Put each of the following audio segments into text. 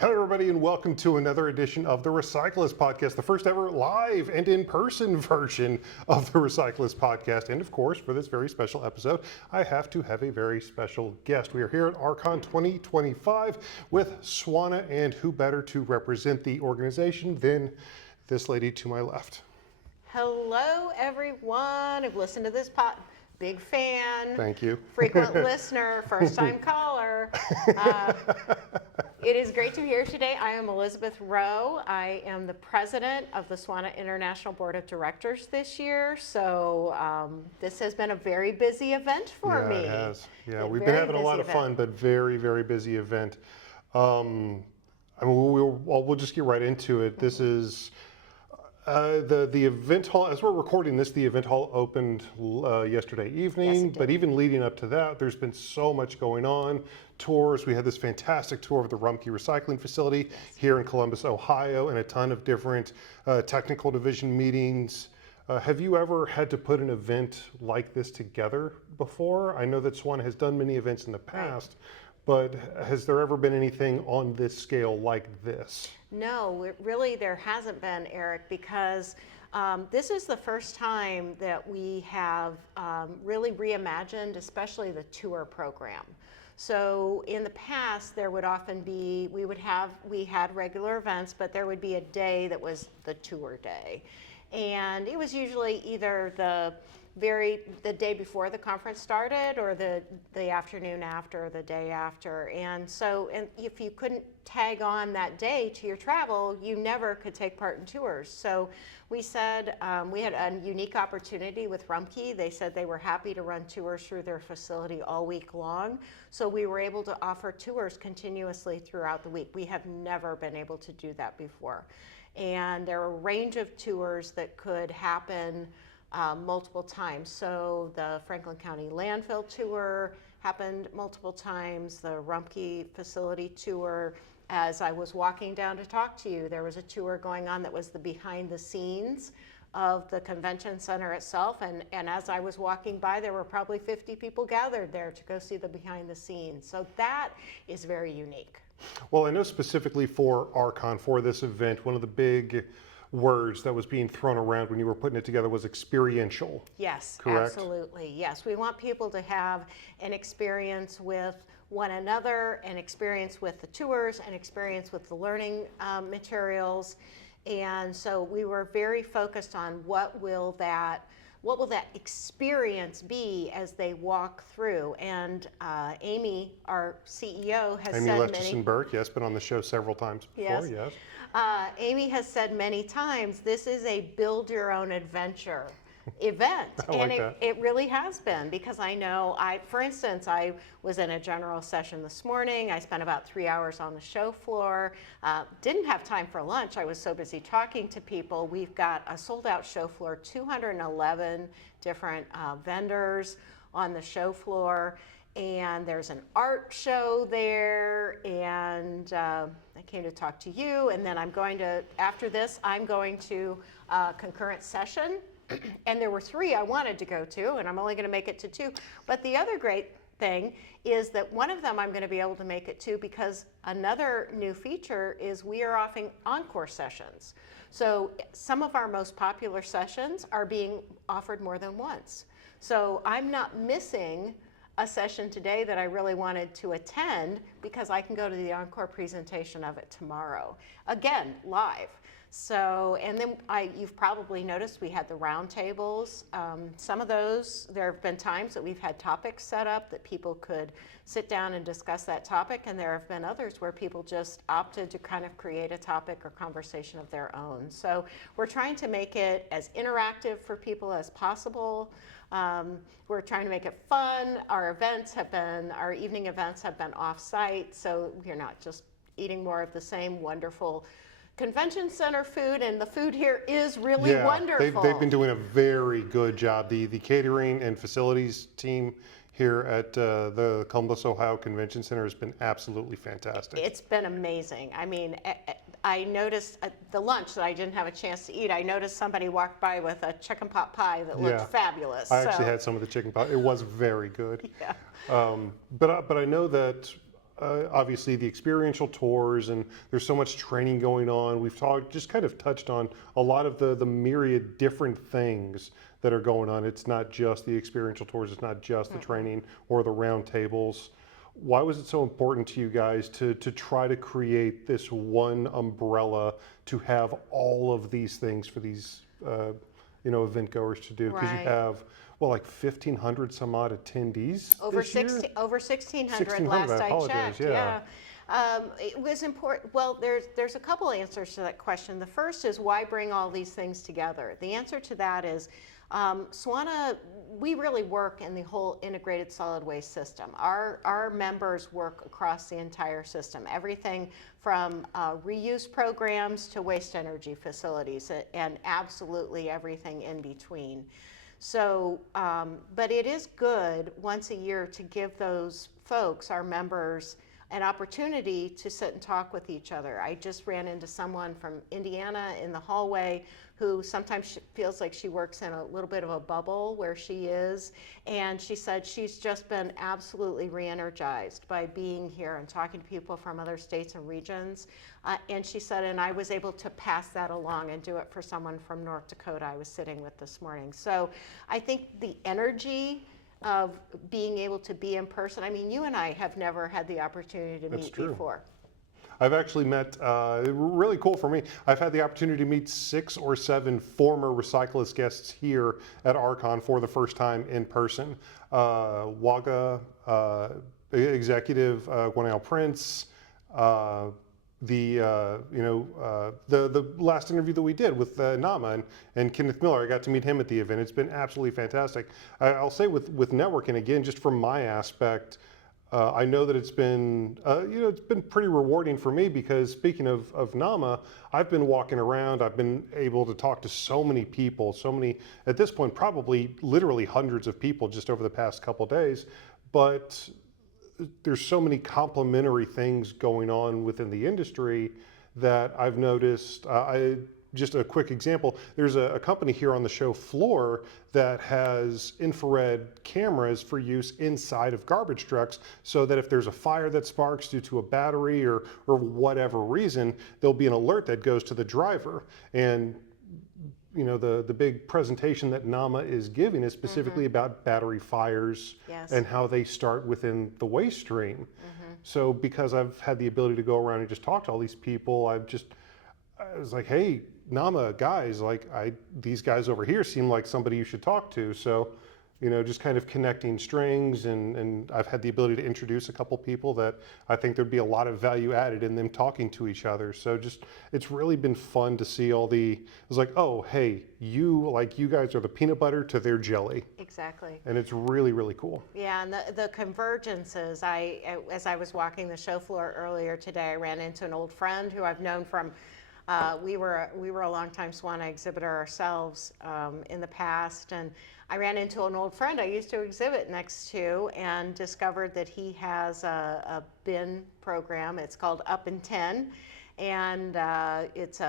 Hello, everybody, and welcome to another edition of the Recyclist podcast, the first ever live and in-person version of the Recyclist podcast. And of course, for this very special episode, I have to have a very special guest. We are here at RCON 2025 with SWANA, and who better to represent the organization than this lady to my left. Hello, everyone. I've listened to this pod. Big fan. Thank you. Frequent listener, first-time caller. It is great to be here today. I am Elizabeth Roe. I am the president of the SWANA International Board of Directors this year. So this has been a very busy event for me. Yeah, it has. Yeah, we've been having a lot of fun, but very, very busy event. I mean, we'll just get right into it. This is the event hall. As we're recording this, the event hall opened yesterday evening. Yes, but even leading up to that, there's been so much going on. Tours. We had this fantastic tour of the Rumpke Recycling Facility here in Columbus, Ohio, and a ton of different technical division meetings. Have you ever had to put an event like this together before? I know that SWANA has done many events in the past, but has there ever been anything on this scale like this? No, really there hasn't been, Eric, because this is the first time that we have really reimagined, especially the tour program. So in the past, there would often be, we had regular events, but there would be a day that was the tour day. And it was usually either the day before the conference started or the afternoon after, the day after. And if you couldn't tag on that day to your travel, you never could take part in tours. So we said we had a unique opportunity with Rumpke. They said they were happy to run tours through their facility all week long. So we were able to offer tours continuously throughout the week. We have never been able to do that before. And there are a range of tours that could happen multiple times. So the Franklin County landfill tour happened multiple times, the Rumpke facility tour. As I was walking down to talk to you, there was a tour going on that was the behind the scenes of the convention center itself. And as I was walking by, there were probably 50 people gathered there to go see the behind the scenes. So that is very unique. Well, I know specifically for RCON, for this event, one of the big words that was being thrown around when you were putting it together was experiential. Yes, correct? Absolutely. Yes, we want people to have an experience with one another, an experience with the tours, an experience with the learning materials. And so we were very focused on what will that experience be as they walk through. And Amy, our CEO, has Amy said Lesterson-Burke, yes, been on the show several times before, yes. Amy has said many times, this is a build your own adventure event. And it really has been, because I know, for instance, I was in a general session this morning. I spent about 3 hours on the show floor. Didn't have time for lunch. I was so busy talking to people. We've got a sold out show floor, 211 different vendors on the show floor. And there's an art show there, and I came to talk to you, and then after this, I'm going to a concurrent session, and there were 3 I wanted to go to, and I'm only going to make it to 2. But the other great thing is that one of them I'm going to be able to make it to, because another new feature is we are offering encore sessions. So some of our most popular sessions are being offered more than once. So I'm not missing a session today that I really wanted to attend, because I can go to the encore presentation of it tomorrow. Again, live. So, and then you've probably noticed we had the round tables. Some of those, there have been times that we've had topics set up that people could sit down and discuss that topic, and there have been others where people just opted to kind of create a topic or conversation of their own. So we're trying to make it as interactive for people as possible. We're trying to make it fun. Our evening events have been off-site, so we're not just eating more of the same wonderful convention center food, and the food here is really wonderful. They've been doing a very good job. The catering and facilities team here at the Columbus, Ohio Convention Center has been absolutely fantastic. It's been amazing. I mean, I noticed at the lunch that I didn't have a chance to eat, I noticed somebody walked by with a chicken pot pie that looked fabulous. I actually had some of the chicken pot. It was very good. But I know that obviously the experiential tours, and there's so much training going on. We've just kind of touched on a lot of the myriad different things that are going on. It's not just the experiential tours, it's not just the training or the roundtables. Why was it so important to you guys to try to create this one umbrella to have all of these things for these event goers to do? Because you Right. have, well, like 1,500 some odd attendees Over this year? 1,600 last I apologize, checked. yeah. It was important. Well, there's a couple answers to that question. The first is, why bring all these things together? The answer to that is, SWANA, we really work in the whole integrated solid waste system. Our members work across the entire system, everything from reuse programs to waste energy facilities, and absolutely everything in between. So, but it is good once a year to give those folks, our members, an opportunity to sit and talk with each other. I just ran into someone from Indiana in the hallway who sometimes feels like she works in a little bit of a bubble where she is, and she said she's just been absolutely re-energized by being here and talking to people from other states and regions. And she said, and I was able to pass that along and do it for someone from North Dakota I was sitting with this morning. So I think the energy of being able to be in person. I mean, you and I have never had the opportunity to meet before. I've actually met, really cool for me, I've had the opportunity to meet 6 or 7 former Recyclist guests here at RCON for the first time in person. WAGA executive Gwinnell Prince, the last interview that we did with Nama and Kenneth Miller, I got to meet him at the event. It's been absolutely fantastic. I'll say with networking, again, just from my aspect, I know that it's been, it's been pretty rewarding for me, because speaking of Nama, I've been walking around, I've been able to talk to so many people, at this point, probably literally hundreds of people just over the past couple days, but there's so many complementary things going on within the industry that I've noticed. Just a quick example, there's a company here on the show floor that has infrared cameras for use inside of garbage trucks, so that if there's a fire that sparks due to a battery or whatever reason, there'll be an alert that goes to the driver. And the big presentation that Nama is giving is specifically about battery fires and how they start within the waste stream. So because I've had the ability to go around and just talk to all these people, I was like, hey, Nama, guys, these guys over here seem like somebody you should talk to. So, just kind of connecting strings, and I've had the ability to introduce a couple people that I think there'd be a lot of value added in them talking to each other. So it's really been fun to see it was like, oh, hey, you guys are the peanut butter to their jelly. Exactly. And it's really, really cool. Yeah, and the convergences, as I was walking the show floor earlier today, I ran into an old friend who I've known from, we were a longtime SWANA exhibitor ourselves in the past, and I ran into an old friend I used to exhibit next to, and discovered that he has a bin program. It's called Up in 10, and it's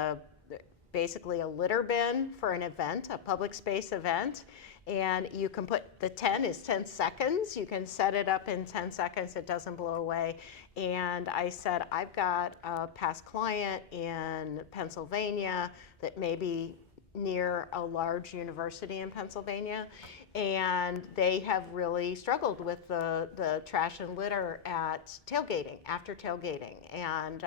basically a litter bin for an event, a public space event. And you can put, the 10 is 10 seconds. You can set it up in 10 seconds. It doesn't blow away. And I said, I've got a past client in Pennsylvania that may be near a large university in Pennsylvania, and they have really struggled with the trash and litter at tailgating, after tailgating, and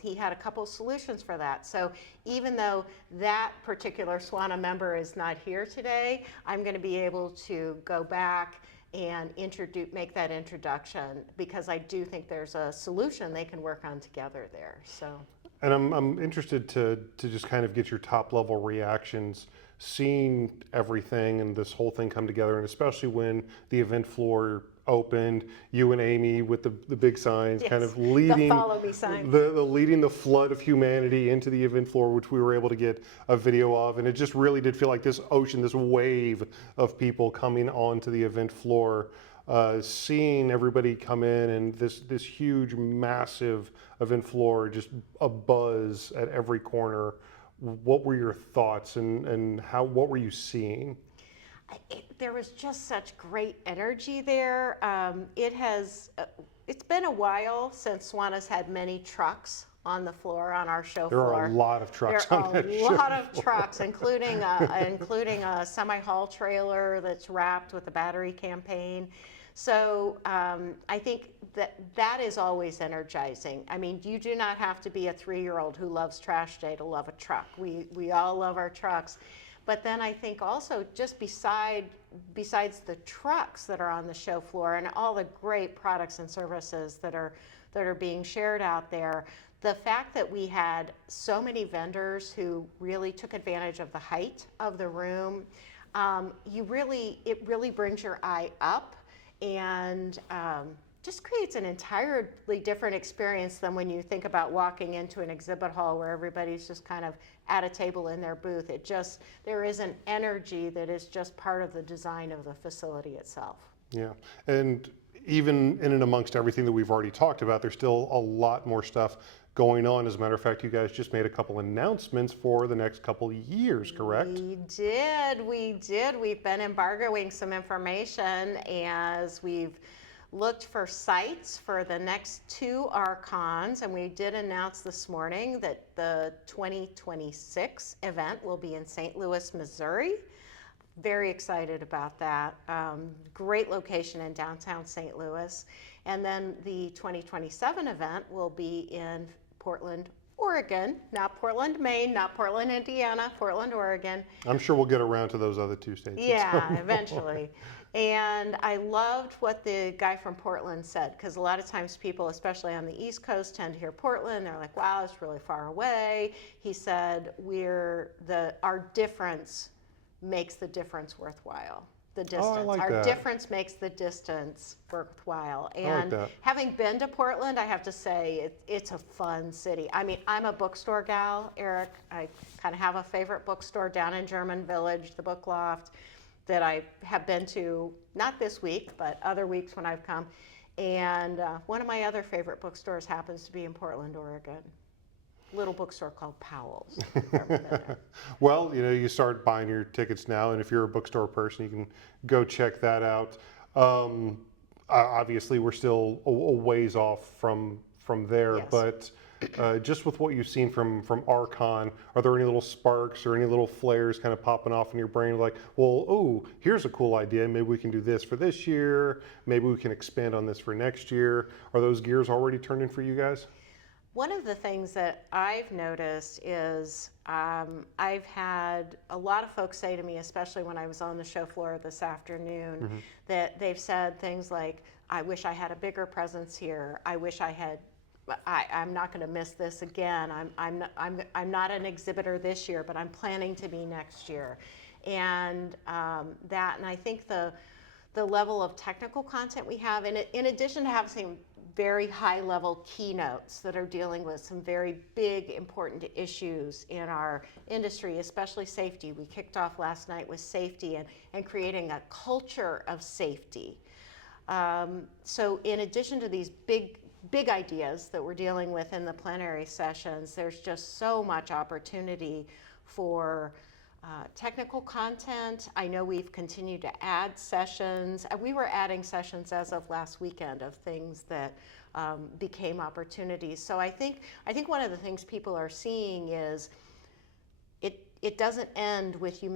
he had a couple solutions for that. So even though that particular SWANA member is not here today, I'm going to be able to go back and make that introduction, because I do think there's a solution they can work on together there. So. And I'm interested to just kind of get your top level reactions, seeing everything and this whole thing come together, and especially when the event floor opened, you and Amy with the big signs, kind of leading the follow me signs. Leading the flood of humanity into the event floor, which we were able to get a video of, and it just really did feel like this ocean, this wave of people coming onto the event floor. Seeing everybody come in, and this huge, massive event floor, just a buzz at every corner. What were your thoughts, and what were you seeing? there was just such great energy there. It's been a while since SWANA's had many trucks on the floor, on our show There floor. are a lot of trucks There on are that a show lot of floor. trucks, including a semi-haul trailer that's wrapped with a battery campaign. So I think that is always energizing. I mean, you do not have to be a 3-year-old who loves trash day to love a truck. We all love our trucks. But then I think also just besides the trucks that are on the show floor and all the great products and services that are being shared out there, the fact that we had so many vendors who really took advantage of the height of the room, it really brings your eye up and just creates an entirely different experience than when you think about walking into an exhibit hall where everybody's just kind of at a table in their booth. There is an energy that is just part of the design of the facility itself. Yeah, and even in and amongst everything that we've already talked about, there's still a lot more stuff going on. As a matter of fact, you guys just made a couple announcements for the next couple of years, correct? We did. We've been embargoing some information as we've looked for sites for the next 2 RCONs, and we did announce this morning that the 2026 event will be in St. Louis, Missouri. Very excited about that. Great location in downtown St. Louis. And then the 2027 event will be in Portland, Oregon, not Portland, Maine, not Portland, Indiana, Portland, Oregon. I'm sure we'll get around to those other 2 states. Yeah, eventually. And I loved what the guy from Portland said, because a lot of times people, especially on the East Coast, tend to hear Portland. They're like, wow, it's really far away. He said, our difference makes the difference worthwhile. The distance. Oh, I like Our that. difference makes the distance worthwhile. I like And that. having been to Portland, I have to say it's a fun city. I mean, I'm a bookstore gal, Eric. I kind of have a favorite bookstore down in German Village, the Book Loft, that I have been to, not this week, but other weeks when I've come. And one of my other favorite bookstores happens to be in Portland, Oregon. Little bookstore called Powell's. Well, you start buying your tickets now, and if you're a bookstore person, you can go check that out. Obviously, we're still a ways off from there, Yes. but just with what you've seen from RCON, are there any little sparks or any little flares kind of popping off in your brain, like, well, oh, here's a cool idea. Maybe we can do this for this year. Maybe we can expand on this for next year. Are those gears already turning for you guys? One of the things that I've noticed is I've had a lot of folks say to me, especially when I was on the show floor this afternoon, that they've said things like, I wish I had a bigger presence here. I wish I had, I'm not going to miss this again. I'm not an exhibitor this year, but I'm planning to be next year. And and I think the level of technical content we have, in addition to having very high-level keynotes that are dealing with some very big, important issues in our industry, especially safety. We kicked off last night with safety and creating a culture of safety. So in addition to these big ideas that we're dealing with in the plenary sessions, there's just so much opportunity for technical content. I know we've continued to add sessions. We were adding sessions as of last weekend of things that became opportunities. So I think one of the things people are seeing is it doesn't end with you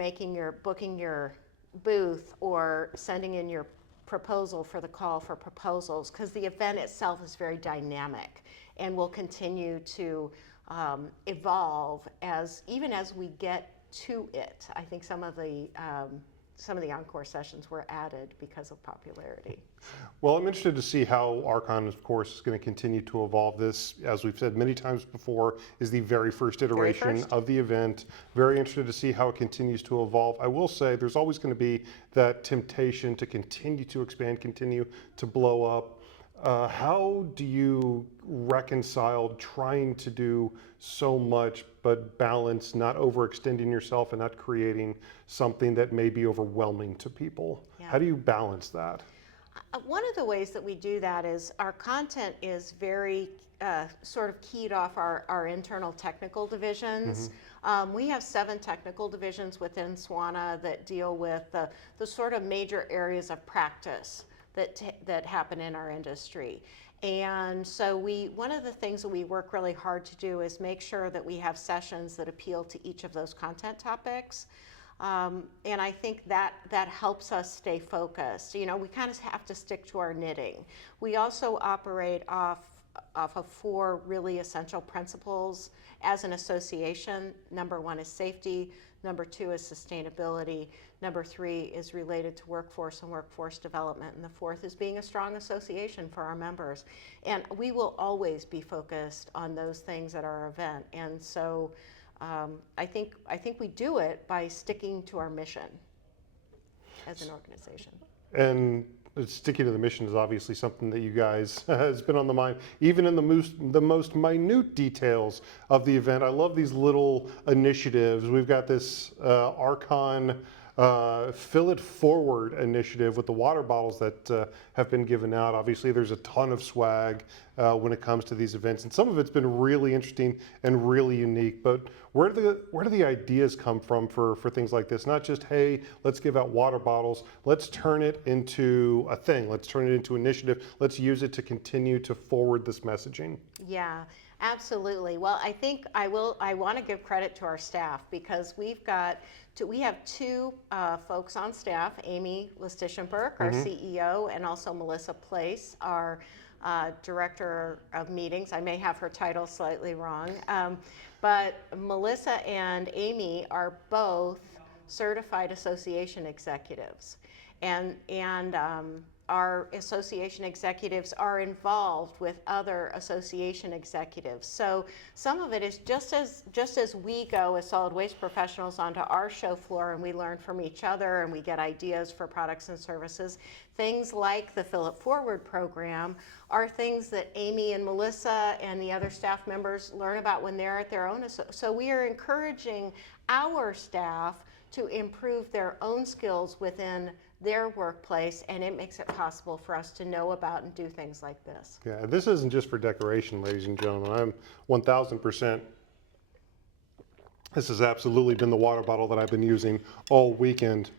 booking your booth or sending in your proposal for the call for proposals, because the event itself is very dynamic and will continue to evolve even as we get to it. I think some of the encore sessions were added because of popularity. Well, I'm interested to see how RCON, of course, is going to continue to evolve. This, as we've said many times before, is the very first iteration of the event. Very interested to see how it continues to evolve. I will say there's always going to be that temptation to continue to expand, continue to blow up. How do you reconcile trying to do so much but balance not overextending yourself and not creating something that may be overwhelming to people? Yeah. How do you balance that? One of the ways that we do that is our content is very sort of keyed off our internal technical divisions. We have 7 technical divisions within SWANA that deal with the sort of major areas of practice that happen in our industry. And so one of the things that we work really hard to do is make sure that we have sessions that appeal to each of those content topics. And I think that helps us stay focused. You know, we kind of have to stick to our knitting. We also operate off of 4 really essential principles as an association. Number 1 is safety. Number 2 is sustainability. Number 3 is related to workforce and workforce development. And the 4th is being a strong association for our members. And we will always be focused on those things at our event. And so I think we do it by sticking to our mission as an organization. And sticking to the mission is obviously something that you guys has been on the mind, even in the most minute details of the event. I love these little initiatives. We've got this RCON Fill It Forward initiative with the water bottles that have been given out. Obviously, there's a ton of swag when it comes to these events, and some of it's been really interesting and really unique. But where do the ideas come from for things like this? Not just, hey, let's give out water bottles. Let's turn it into a thing. Let's turn it into an initiative. Let's use it to continue to forward this messaging. Yeah. Absolutely. Well, I think I want to give credit to our staff because we have 2 folks on staff, Amy Lestischenberg, our CEO, and also Melissa Place, our Director of Meetings. I may have her title slightly wrong, but Melissa and Amy are both certified association executives, and our association executives are involved with other association executives. So some of it is just as we go as solid waste professionals onto our show floor and we learn from each other and we get ideas for products and services. Things like the Fill It Forward program are things that Amy and Melissa and the other staff members learn about when they're at their own. So we are encouraging our staff to improve their own skills within their workplace, and it makes it possible for us to know about and do things like this. Yeah, this isn't just for decoration, ladies and gentlemen. I'm 1,000%. This has absolutely been the water bottle that I've been using all weekend.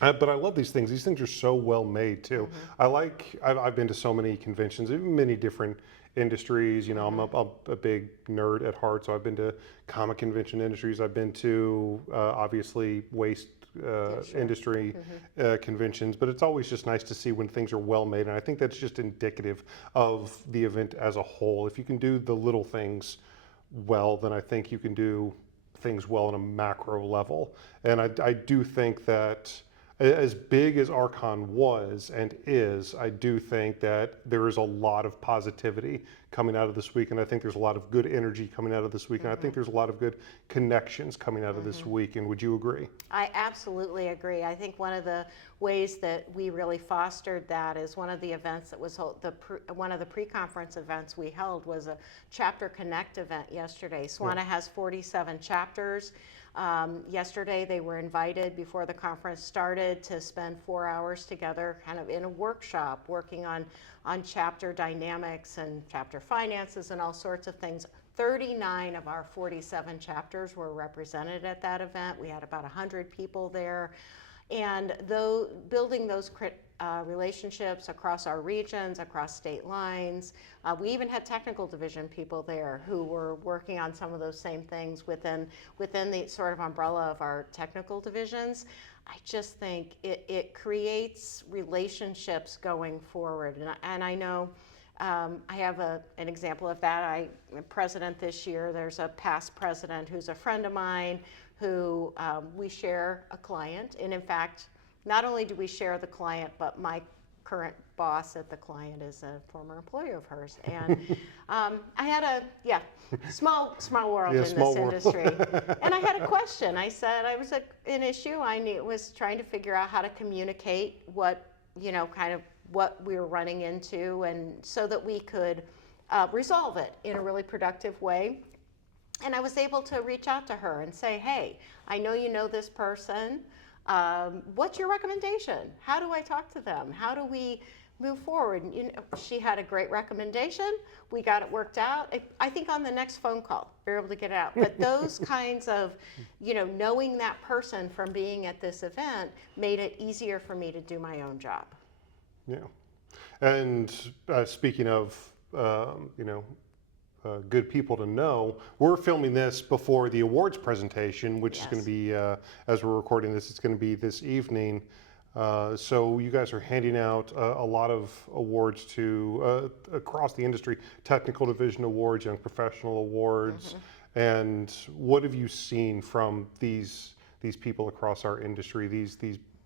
But I love these things. These things are so well made too. I've been to so many conventions, many different industries. You know, I'm a big nerd at heart, so I've been to comic convention industries. I've been to obviously waste industry conventions, but it's always just nice to see when things are well made, and I think that's just indicative of the event as a whole. If you can do the little things well, then I think you can do things well on a macro level. And I do think that as big as RCON was and is, I do think that there is a lot of positivity coming out of this week, and I think there's a lot of good energy coming out of this week, and I think there's a lot of good connections coming out of this week. And would you agree? I absolutely agree. I think one of the ways that we really fostered that is one of the events that was one of the pre-conference events we held was a Chapter Connect event yesterday. SWANA has 47 chapters. Yesterday they were invited before the conference started to spend 4 hours together kind of in a workshop working on chapter dynamics and chapter finances and all sorts of things. 39 of our 47 chapters were represented at that event. We had about 100 people there. And though building those relationships across our regions, across state lines, we even had technical division people there who were working on some of those same things within the sort of umbrella of our technical divisions. I just think it creates relationships going forward. And I know I have an example of that. I'm president this year. There's a past president who's a friend of mine who we share a client. And in fact, not only do we share the client, but my current boss at the client is a former employee of hers. And I had small world in this industry. And I had a question. I said, an issue I was trying to figure out how to communicate what we were running into, and so that we could resolve it in a really productive way. And I was able to reach out to her and say, hey, I know you know this person. What's your recommendation? How do I talk to them? How do we move forward. You know, she had a great recommendation. We got it worked out. I think on the next phone call, we're able to get it out. But those kinds of, you know, knowing that person from being at this event made it easier for me to do my own job. Yeah. And speaking of, you know, good people to know, we're filming this before the awards presentation, which is going to be, as we're recording this, it's going to be this evening. So you guys are handing out a lot of awards to across the industry, technical division awards, young professional awards. And what have you seen from these people across our industry, these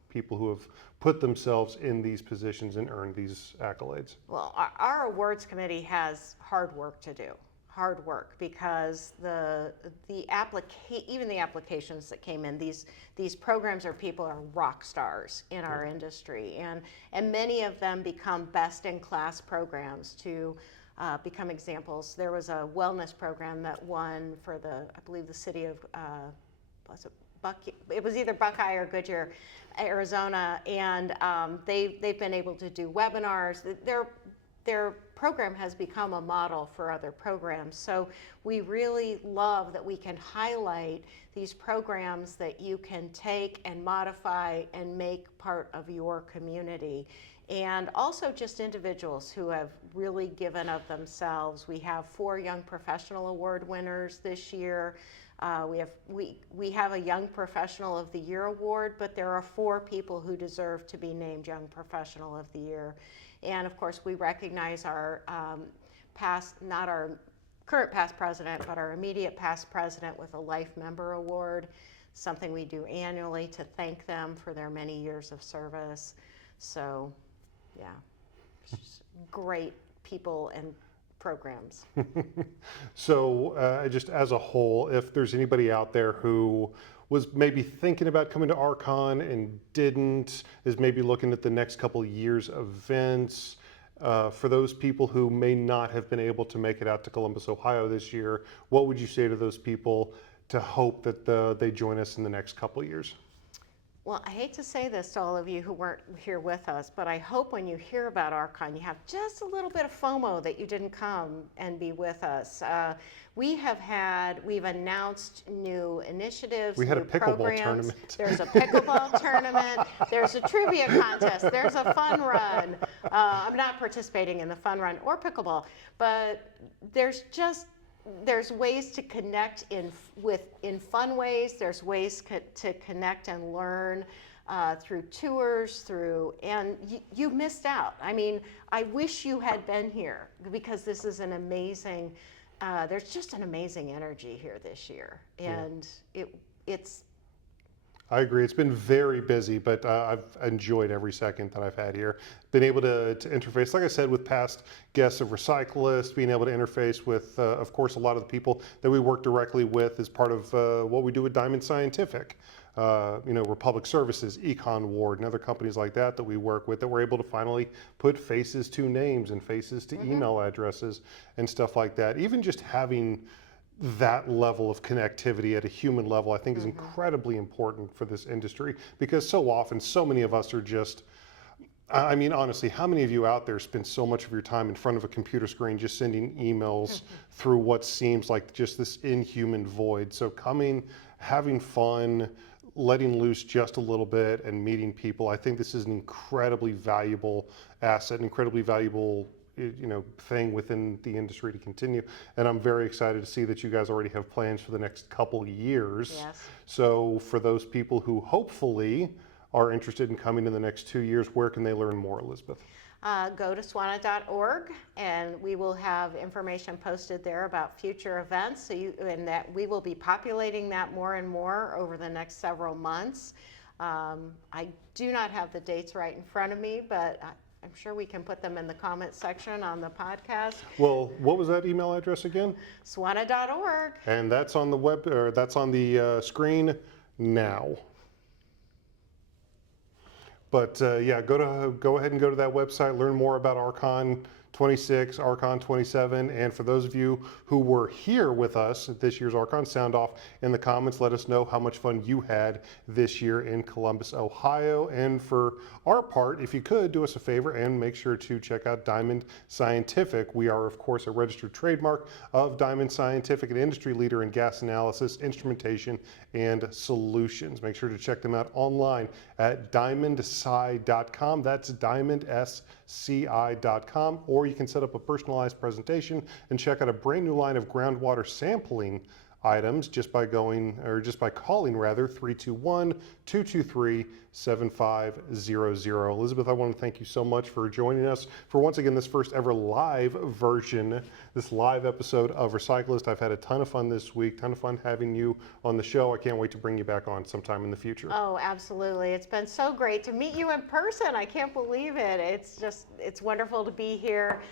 people who have put themselves in these positions and earned these accolades? Well, our awards committee has hard work to do. Hard work, because even the applications that came in, these programs or people are rock stars in our industry, and many of them become best in class programs to become examples. There was a wellness program that won for I believe the city of it was either Buckeye or Goodyear, Arizona, and they've been able to do webinars. Their program has become a model for other programs. So we really love that we can highlight these programs that you can take and modify and make part of your community. And also just individuals who have really given of themselves. We have 4 Young Professional Award winners this year. We have a Young Professional of the Year award, but there are 4 people who deserve to be named Young Professional of the Year. And of course, we recognize our not our current past president, but our immediate past president with a Life Member Award, something we do annually to thank them for their many years of service. So, yeah, great people and programs. So just as a whole, if there's anybody out there who was maybe thinking about coming to RCON and didn't, is maybe looking at the next couple years events, for those people who may not have been able to make it out to Columbus, Ohio this year, what would you say to those people to hope that they join us in the next couple years? Well, I hate to say this to all of you who weren't here with us, but I hope when you hear about RCON, you have just a little bit of FOMO that you didn't come and be with us. We've announced new initiatives, we had new a pickleball programs. tournament. There's a pickleball tournament. There's a trivia contest. There's a fun run. I'm not participating in the fun run or pickleball, but there's ways to connect in fun ways. There's ways to connect and learn through tours, and you missed out. I mean, I wish you had been here, because this is an amazing, there's just an amazing energy here this year. And it's I agree. It's been very busy, but I've enjoyed every second that I've had here. Been able to interface, like I said, with past guests of Recyclist, being able to interface with, of course, a lot of the people that we work directly with as part of what we do with Diamond Scientific. You know, Republic Services, Econ Ward, and other companies like that we work with, that we're able to finally put faces to names and faces to email addresses and stuff like that. Even just having that level of connectivity at a human level, I think, is incredibly important for this industry, because so often, so many of us are just, I mean, honestly, how many of you out there spend so much of your time in front of a computer screen just sending emails through what seems like just this inhuman void? So coming, having fun, letting loose just a little bit, and meeting people, I think this is an incredibly valuable asset, an incredibly valuable thing within the industry to continue. And I'm very excited to see that you guys already have plans for the next couple years. Yes. So for those people who hopefully are interested in coming in the next 2 years, where can they learn more, Elizabeth? Go to SWANA.org, and we will have information posted there about future events. And that we will be populating that more and more over the next several months. I do not have the dates right in front of me, but I'm sure we can put them in the comment section on the podcast. Well, what was that email address again? SWANA.org. And that's on the web, or that's on the screen now. But yeah, go ahead and go to that website, learn more about RCON 26, RCON 27, and for those of you who were here with us at this year's RCON, sound off in the comments. Let us know how much fun you had this year in Columbus, Ohio. And for our part, if you could, do us a favor and make sure to check out Diamond Scientific. We are, of course, a registered trademark of Diamond Scientific, an industry leader in gas analysis, instrumentation, and solutions. Make sure to check them out online at diamondsci.com. That's diamondsci.com. Or you can set up a personalized presentation and check out a brand new line of groundwater sampling items just by calling 321-223-7500. Elizabeth, I want to thank you so much for joining us for once again this first ever live version, this live episode of Recyclist. I've had a ton of fun this week, ton of fun having you on the show. I can't wait to bring you back on sometime in the future. Oh, absolutely. It's been so great to meet you in person. I can't believe it. It's wonderful to be here.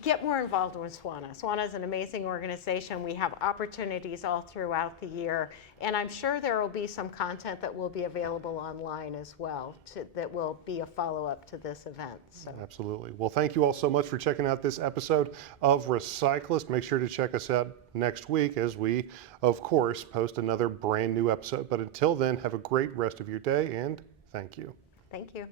Get more involved with SWANA. SWANA is an amazing organization. We have opportunities all throughout the year, and I'm sure there will be some content that will be available online as well that will be a follow-up to this event. So. Absolutely. Well, thank you all so much for checking out this episode of Recyclist. Make sure to check us out next week as we, of course, post another brand new episode. But until then, have a great rest of your day, and thank you. Thank you.